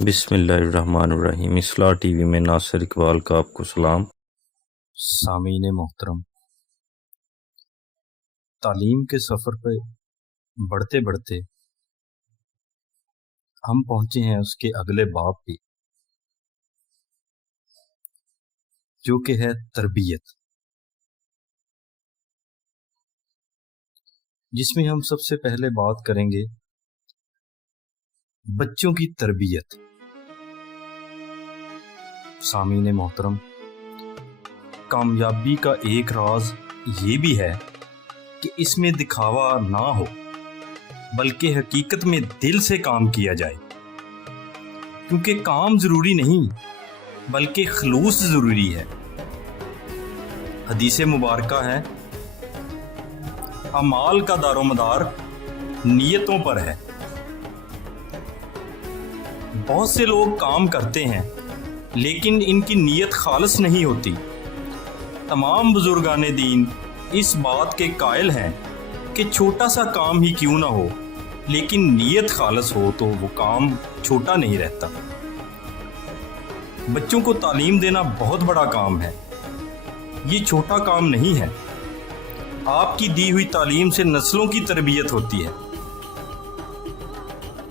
بسم اللہ الرحمن الرحیم۔ اصلاح ٹی وی میں ناصر اقبال کا آپ کو سلام۔ سامعین محترم، تعلیم کے سفر پہ بڑھتے بڑھتے ہم پہنچے ہیں اس کے اگلے باب پہ، جو کہ ہے تربیت، جس میں ہم سب سے پہلے بات کریں گے بچوں کی تربیت۔ سامعین محترم، کامیابی کا ایک راز یہ بھی ہے کہ اس میں دکھاوا نہ ہو، بلکہ حقیقت میں دل سے کام کیا جائے، کیونکہ کام ضروری نہیں بلکہ خلوص ضروری ہے۔ حدیث مبارکہ ہے، اعمال کا دار و مدار نیتوں پر ہے۔ بہت سے لوگ کام کرتے ہیں لیکن ان کی نیت خالص نہیں ہوتی۔ تمام بزرگان دین اس بات کے قائل ہیں کہ چھوٹا سا کام ہی کیوں نہ ہو، لیکن نیت خالص ہو تو وہ کام چھوٹا نہیں رہتا۔ بچوں کو تعلیم دینا بہت بڑا کام ہے، یہ چھوٹا کام نہیں ہے۔ آپ کی دی ہوئی تعلیم سے نسلوں کی تربیت ہوتی ہے۔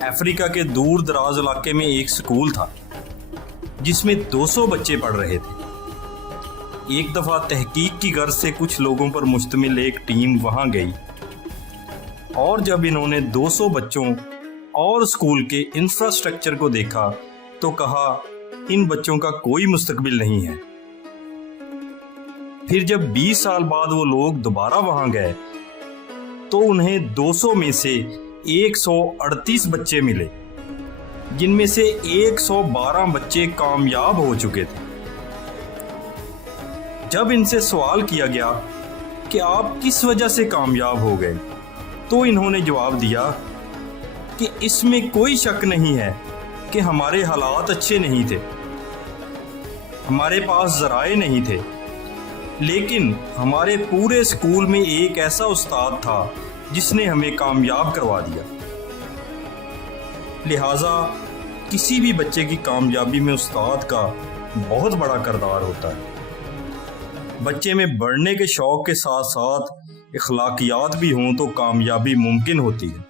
افریقہ کے دور دراز علاقے میں ایک سکول تھا جس میں 200 بچے پڑھ رہے تھے۔ ایک دفعہ تحقیق کی غرض سے کچھ لوگوں پر مشتمل ایک ٹیم وہاں گئی، اور جب انہوں نے 200 بچوں اور اسکول کے انفراسٹرکچر کو دیکھا تو کہا ان بچوں کا کوئی مستقبل نہیں ہے۔ پھر جب 20 سال بعد وہ لوگ دوبارہ وہاں گئے تو انہیں 200 میں سے 138 بچے ملے، جن میں سے 112 بچے کامیاب ہو چکے تھے۔ جب ان سے سوال کیا گیا کہ آپ کس وجہ سے کامیاب ہو گئے تو انہوں نے جواب دیا کہ اس میں کوئی شک نہیں ہے کہ ہمارے حالات اچھے نہیں تھے، ہمارے پاس ذرائع نہیں تھے، لیکن ہمارے پورے اسکول میں ایک ایسا استاد تھا جس نے ہمیں کامیاب کروا دیا۔ لہٰذا کسی بھی بچے کی کامیابی میں استاد کا بہت بڑا کردار ہوتا ہے۔ بچے میں بڑھنے کے شوق کے ساتھ ساتھ اخلاقیات بھی ہوں تو کامیابی ممکن ہوتی ہے۔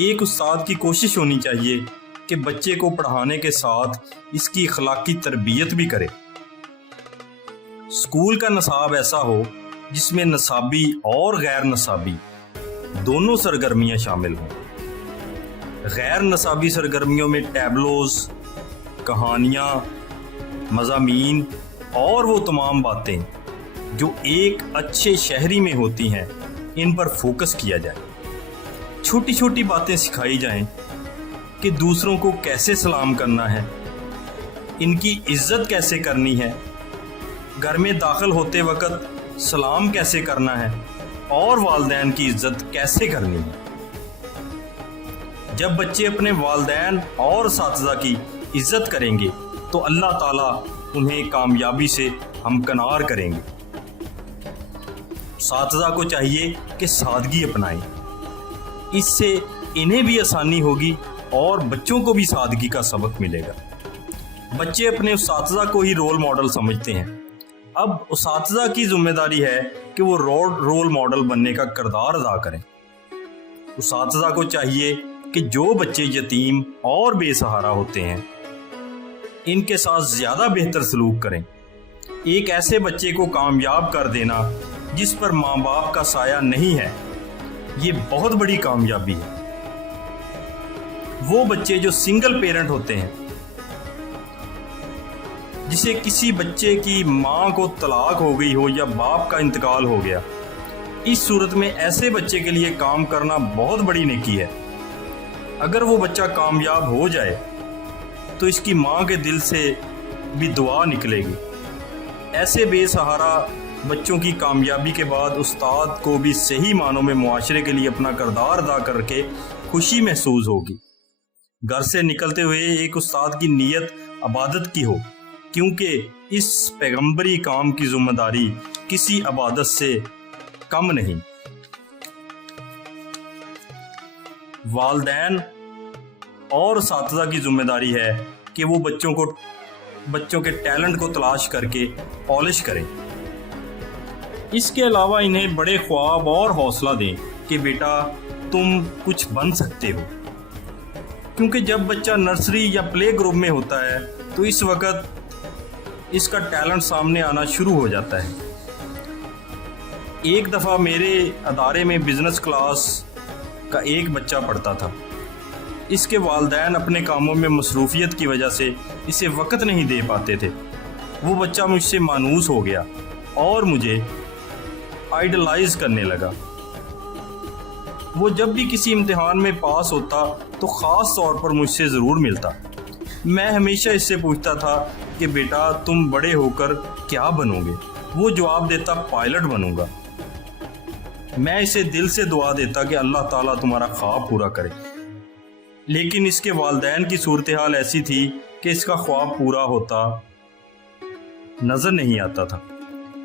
ایک استاد کی کوشش ہونی چاہیے کہ بچے کو پڑھانے کے ساتھ اس کی اخلاقی تربیت بھی کرے۔ اسکول کا نصاب ایسا ہو جس میں نصابی اور غیر نصابی دونوں سرگرمیاں شامل ہوں۔ غیر نصابی سرگرمیوں میں ٹیبلوز، کہانیاں، مضامین اور وہ تمام باتیں جو ایک اچھے شہری میں ہوتی ہیں، ان پر فوکس کیا جائے۔ چھوٹی چھوٹی باتیں سکھائی جائیں کہ دوسروں کو کیسے سلام کرنا ہے، ان کی عزت کیسے کرنی ہے، گھر میں داخل ہوتے وقت سلام کیسے کرنا ہے، اور والدین کی عزت کیسے کرنی ہے۔ جب بچے اپنے والدین اور اساتذہ کی عزت کریں گے تو اللہ تعالیٰ انہیں کامیابی سے ہمکنار کریں گے۔ اساتذہ کو چاہیے کہ سادگی اپنائیں، اس سے انہیں بھی آسانی ہوگی اور بچوں کو بھی سادگی کا سبق ملے گا۔ بچے اپنے اساتذہ کو ہی رول ماڈل سمجھتے ہیں۔ اب اساتذہ کی ذمہ داری ہے کہ وہ رول ماڈل بننے کا کردار ادا کریں۔ اساتذہ کو چاہیے کہ جو بچے یتیم اور بے سہارا ہوتے ہیں ان کے ساتھ زیادہ بہتر سلوک کریں۔ ایک ایسے بچے کو کامیاب کر دینا جس پر ماں باپ کا سایہ نہیں ہے، یہ بہت بڑی کامیابی ہے۔ وہ بچے جو سنگل پیرنٹ ہوتے ہیں، جسے کسی بچے کی ماں کو طلاق ہو گئی ہو یا باپ کا انتقال ہو گیا، اس صورت میں ایسے بچے کے لیے کام کرنا بہت بڑی نیکی ہے۔ اگر وہ بچہ کامیاب ہو جائے تو اس کی ماں کے دل سے بھی دعا نکلے گی۔ ایسے بے سہارا بچوں کی کامیابی کے بعد استاد کو بھی صحیح معنوں میں معاشرے کے لیے اپنا کردار ادا کر کے خوشی محسوس ہوگی۔ گھر سے نکلتے ہوئے ایک استاد کی نیت عبادت کی ہو، کیونکہ اس پیغمبری کام کی ذمہ داری کسی عبادت سے کم نہیں۔ والدین اور اساتذہ کی ذمہ داری ہے کہ وہ بچوں کے ٹیلنٹ کو تلاش کر کے پالش کریں۔ اس کے علاوہ انہیں بڑے خواب اور حوصلہ دیں کہ بیٹا تم کچھ بن سکتے ہو، کیونکہ جب بچہ نرسری یا پلے گروپ میں ہوتا ہے تو اس وقت اس کا ٹیلنٹ سامنے آنا شروع ہو جاتا ہے۔ ایک دفعہ میرے ادارے میں بزنس کلاس کا ایک بچہ پڑھتا تھا۔ اس کے والدین اپنے کاموں میں مصروفیت کی وجہ سے اسے وقت نہیں دے پاتے تھے۔ وہ بچہ مجھ سے مانوس ہو گیا اور مجھے آئیڈلائز کرنے لگا۔ وہ جب بھی کسی امتحان میں پاس ہوتا تو خاص طور پر مجھ سے ضرور ملتا۔ میں ہمیشہ اس سے پوچھتا تھا کہ بیٹا تم بڑے ہو کر کیا بنو گے؟ وہ جواب دیتا پائلٹ بنوں گا۔ میں اسے دل سے دعا دیتا کہ اللہ تعالیٰ تمہارا خواب پورا کرے، لیکن اس کے والدین کی صورتحال ایسی تھی کہ اس کا خواب پورا ہوتا نظر نہیں آتا تھا۔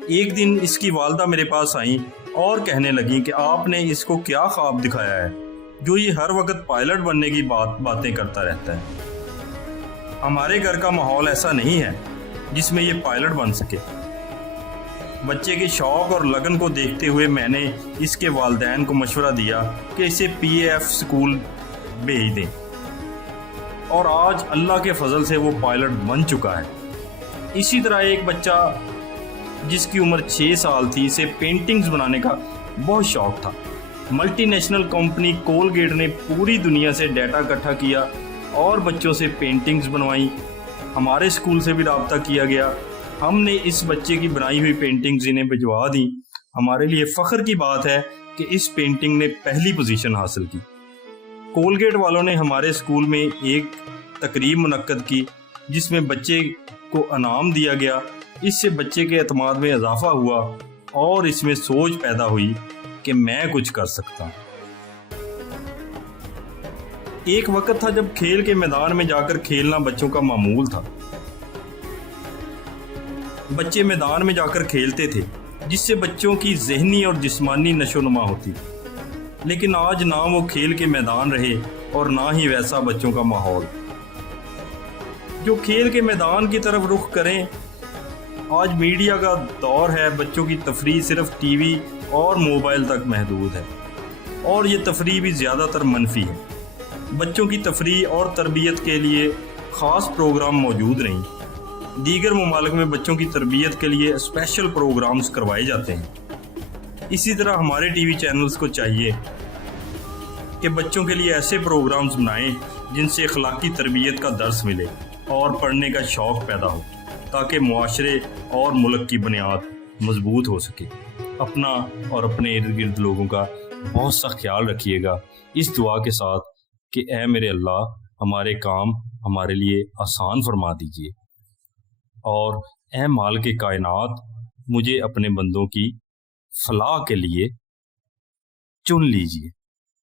ایک دن اس کی والدہ میرے پاس آئیں اور کہنے لگیں کہ آپ نے اس کو کیا خواب دکھایا ہے جو یہ ہر وقت پائلٹ بننے کی باتیں کرتا رہتا ہے۔ ہمارے گھر کا ماحول ایسا نہیں ہے جس میں یہ پائلٹ بن سکے۔ بچے کے شوق اور لگن کو دیکھتے ہوئے میں نے اس کے والدین کو مشورہ دیا کہ اسے پی اے ایف اسکول بھیج دیں، اور آج اللہ کے فضل سے وہ پائلٹ بن چکا ہے۔ اسی طرح ایک بچہ جس کی عمر 6 سال تھی، اسے پینٹنگز بنانے کا بہت شوق تھا۔ ملٹی نیشنل کمپنی کولگیٹ نے پوری دنیا سے ڈیٹا اکٹھا کیا اور بچوں سے پینٹنگز بنوائیں۔ ہمارے اسکول سے بھی رابطہ کیا گیا۔ ہم نے اس بچے کی بنائی ہوئی پینٹنگز انہیں بھجوا دیں۔ ہمارے لیے فخر کی بات ہے کہ اس پینٹنگ نے پہلی پوزیشن حاصل کی۔ کولگیٹ والوں نے ہمارے اسکول میں ایک تقریب منعقد کی جس میں بچے کو انعام دیا گیا۔ اس سے بچے کے اعتماد میں اضافہ ہوا اور اس میں سوچ پیدا ہوئی کہ میں کچھ کر سکتا ہوں۔ ایک وقت تھا جب کھیل کے میدان میں جا کر کھیلنا بچوں کا معمول تھا۔ بچے میدان میں جا کر کھیلتے تھے جس سے بچوں کی ذہنی اور جسمانی نشو و نما ہوتی، لیکن آج نہ وہ کھیل کے میدان رہے اور نہ ہی ویسا بچوں کا ماحول جو کھیل کے میدان کی طرف رخ کریں۔ آج میڈیا کا دور ہے، بچوں کی تفریح صرف ٹی وی اور موبائل تک محدود ہے، اور یہ تفریح بھی زیادہ تر منفی ہے۔ بچوں کی تفریح اور تربیت کے لیے خاص پروگرام موجود نہیں۔ دیگر ممالک میں بچوں کی تربیت کے لیے اسپیشل پروگرامز کروائے جاتے ہیں۔ اسی طرح ہمارے ٹی وی چینلز کو چاہیے کہ بچوں کے لیے ایسے پروگرامز بنائیں جن سے اخلاقی تربیت کا درس ملے اور پڑھنے کا شوق پیدا ہو، تاکہ معاشرے اور ملک کی بنیاد مضبوط ہو سکے۔ اپنا اور اپنے ارد گرد لوگوں کا بہت سا خیال رکھیے گا، اس دعا کے ساتھ کہ اے میرے اللہ ہمارے کام ہمارے لیے آسان فرما دیجیے، اور اے مالک کائنات مجھے اپنے بندوں کی فلاح کے لیے چن لیجیے۔